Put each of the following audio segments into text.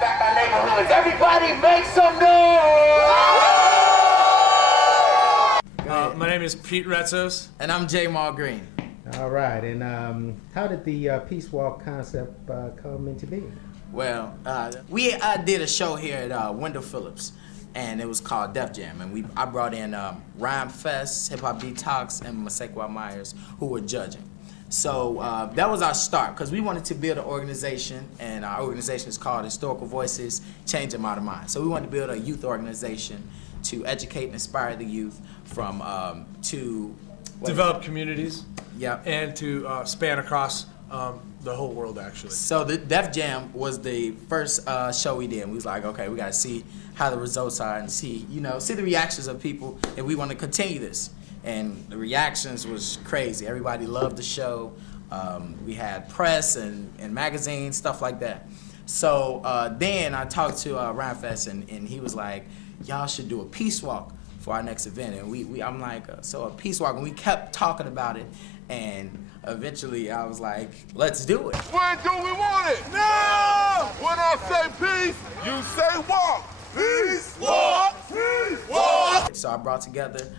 back our neighborhoods. Everybody make some noise! My name is Pete Retzos. And I'm J. Maul Green. All right, and how did the Peace Walk concept come into being? Well, we did a show here at Wendell Phillips, and it was called Def Jam, and I brought in Rhyme Fest, Hip Hop Detox, and Masekwa Myers, who were judging. So that was our start, because we wanted to build an organization, and our organization is called Historical Voices, Change Them Out of Mind. So we wanted to build a youth organization to educate and inspire the youth from to Develop communities. Yep. And to span across the whole world, actually. So the Def Jam was the first show we did. We was like, okay, we got to see how the results are and see the reactions of people if we want to continue this. And the reactions was crazy. Everybody loved the show. We had press and magazines, stuff like that. So then I talked to Rhyme Fest, and he was like, y'all should do a peace walk for our next event. And I'm like, so a peace walk, and we kept talking about it. And eventually I was like, let's do it. When do we want it? Now! When I say peace, you say walk. Peace, walk, peace, walk. So I brought together,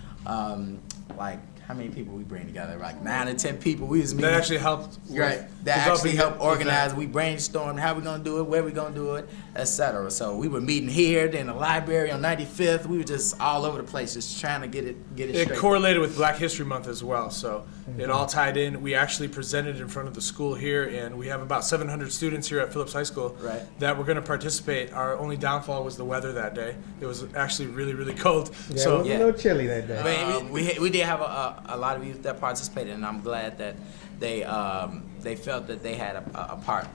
like, how many people we bring together? Like 9 or 10 people. We was meeting. That actually helped. Right. That actually helped organize. We brainstormed how we gonna do it, where we gonna do it, etc. So we were meeting here, then the library on 95th. We were just all over the place, just trying to get it straight. It correlated with Black History Month as well, so it all tied in. We actually presented in front of the school here, and we have about 700 students here at Phillips High School that were going to participate. Our only downfall was the weather that day. It was actually really, really cold. Yeah, it was a little chilly that day. We did have a lot of youth that participated, and I'm glad that they felt that they had a part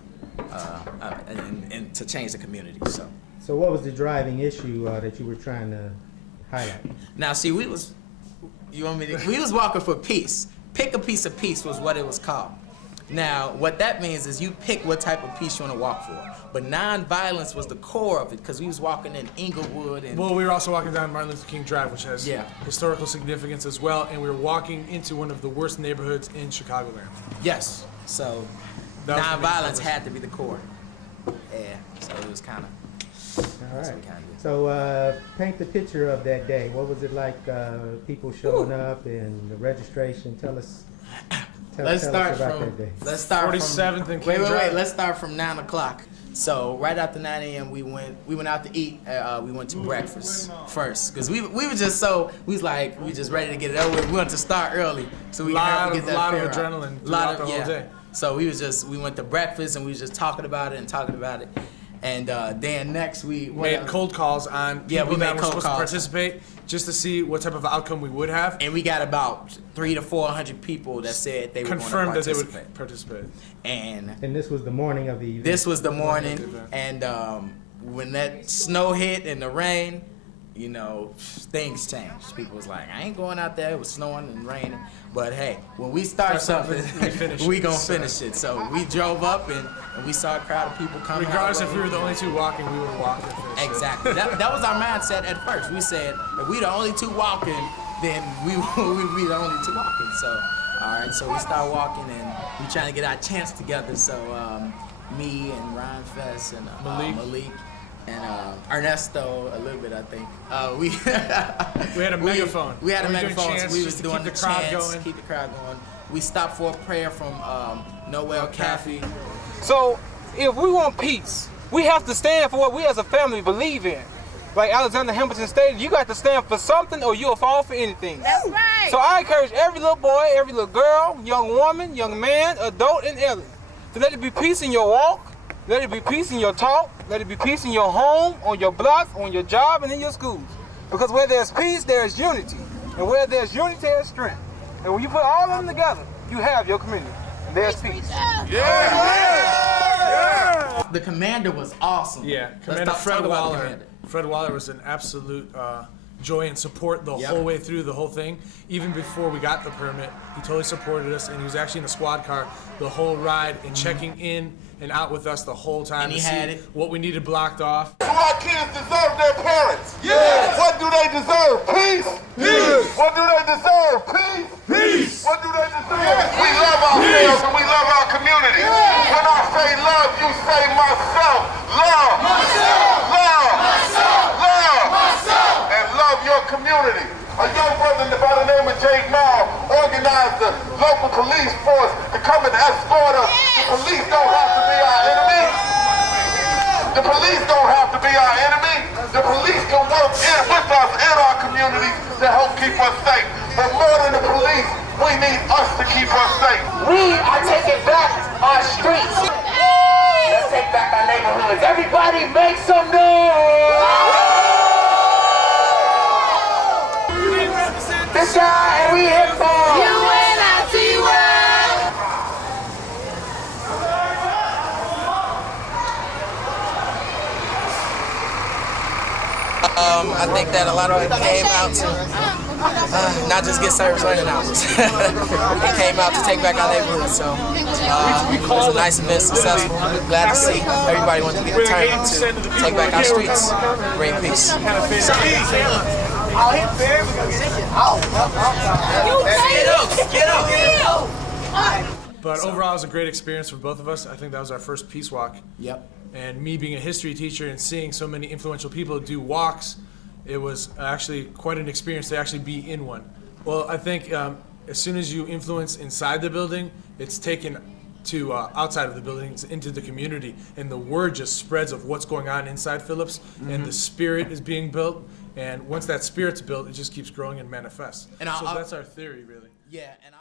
and to change the community. So what was the driving issue that you were trying to highlight? Now, see, we was walking for peace. Pick a piece of peace was what it was called. Now, what that means is you pick what type of peace you want to walk for. But nonviolence was the core of it, because we was walking in Inglewood. Well, we were also walking down Martin Luther King Drive, which has historical significance as well, and we were walking into one of the worst neighborhoods in Chicagoland. Yes, so nonviolence had to be the core. Yeah, so it was kind of. All right. So paint the picture of that day. What was it like? People showing up and the registration. Tell us. Let's start about that day. 47th and King Drive. Wait. Let's start from 9 o'clock. So right after 9 a.m. we went out to eat. We went to breakfast first, because we were just ready to get it over with. We wanted to start early so we could get that lot of adrenaline throughout the whole day. So we went to breakfast and we was just talking about it. And then next we made cold calls on people that were supposed to participate, just to see what type of outcome we would have. And we got about 300 to 400 people that said they would confirmed that they would participate. And this was the morning of the event. This was the morning, and when that snow hit and the rain, things changed. People was like, I ain't going out there. It was snowing and raining. But hey, when we start something, we gonna finish it. So we drove up and we saw a crowd of people coming. Regardless if we were the only two walking, we would walk and finish it. Exactly. That was our mindset at first. We said, if we the only two walking, then we be the only two walking. So, all right. So we start walking and we trying to get our chants together. So me and Rhyme Fest and Malik. And Ernesto, a little bit, I think. We had a megaphone. We had a megaphone, so we was to doing keep the crowd chants, going. keep the crowd going. We stopped for a prayer from Noel Caffey. So, if we want peace, we have to stand for what we as a family believe in. Like Alexander Hamilton stated, you got to stand for something or you'll fall for anything. That's right. So I encourage every little boy, every little girl, young woman, young man, adult, and elderly to let it be peace in your walk. Let it be peace in your talk. Let it be peace in your home, on your block, on your job, and in your schools. Because where there's peace, there's unity. And where there's unity, there's strength. And when you put all of them together, you have your community. And there's peace. Yeah. The commander was awesome. Yeah, Commander Fred Waller. Fred Waller was an absolute joy and support the whole way through the whole thing. Even before we got the permit, he totally supported us, and he was actually in the squad car the whole ride and checking in and out with us the whole time to see what we needed blocked off. Do our kids deserve their parents? Yes. What do they deserve? Peace. Peace. What do they deserve? Peace. Peace. What do they deserve? Yes. We love ourselves and we love our community. Yes. When I say love, you say myself. Love. Myself. escort us. The police don't have to be our enemy. The police don't have to be our enemy. The police can work with us in our communities to help keep us safe. But more than the police, we need us to keep us safe. We are taking back our streets. Let's take back our neighborhoods. Everybody make some noise! This guy, and we here for UNIT World! I think that a lot of it came out to not just get service learning hours. It came out to take back our neighborhood. So it was a nice event, successful. Glad to see everybody wanted to get the turn to take back our streets, bring peace. But overall, it was a great experience for both of us. I think that was our first peace walk. Yep. And me being a history teacher and seeing so many influential people do walks, it was actually quite an experience to actually be in one. Well, I think as soon as you influence inside the building, it's taken to outside of the buildings into the community, and the word just spreads of what's going on inside Phillips, and the spirit is being built. And once that spirit's built, it just keeps growing and manifests. And so that's our theory, really. Yeah. And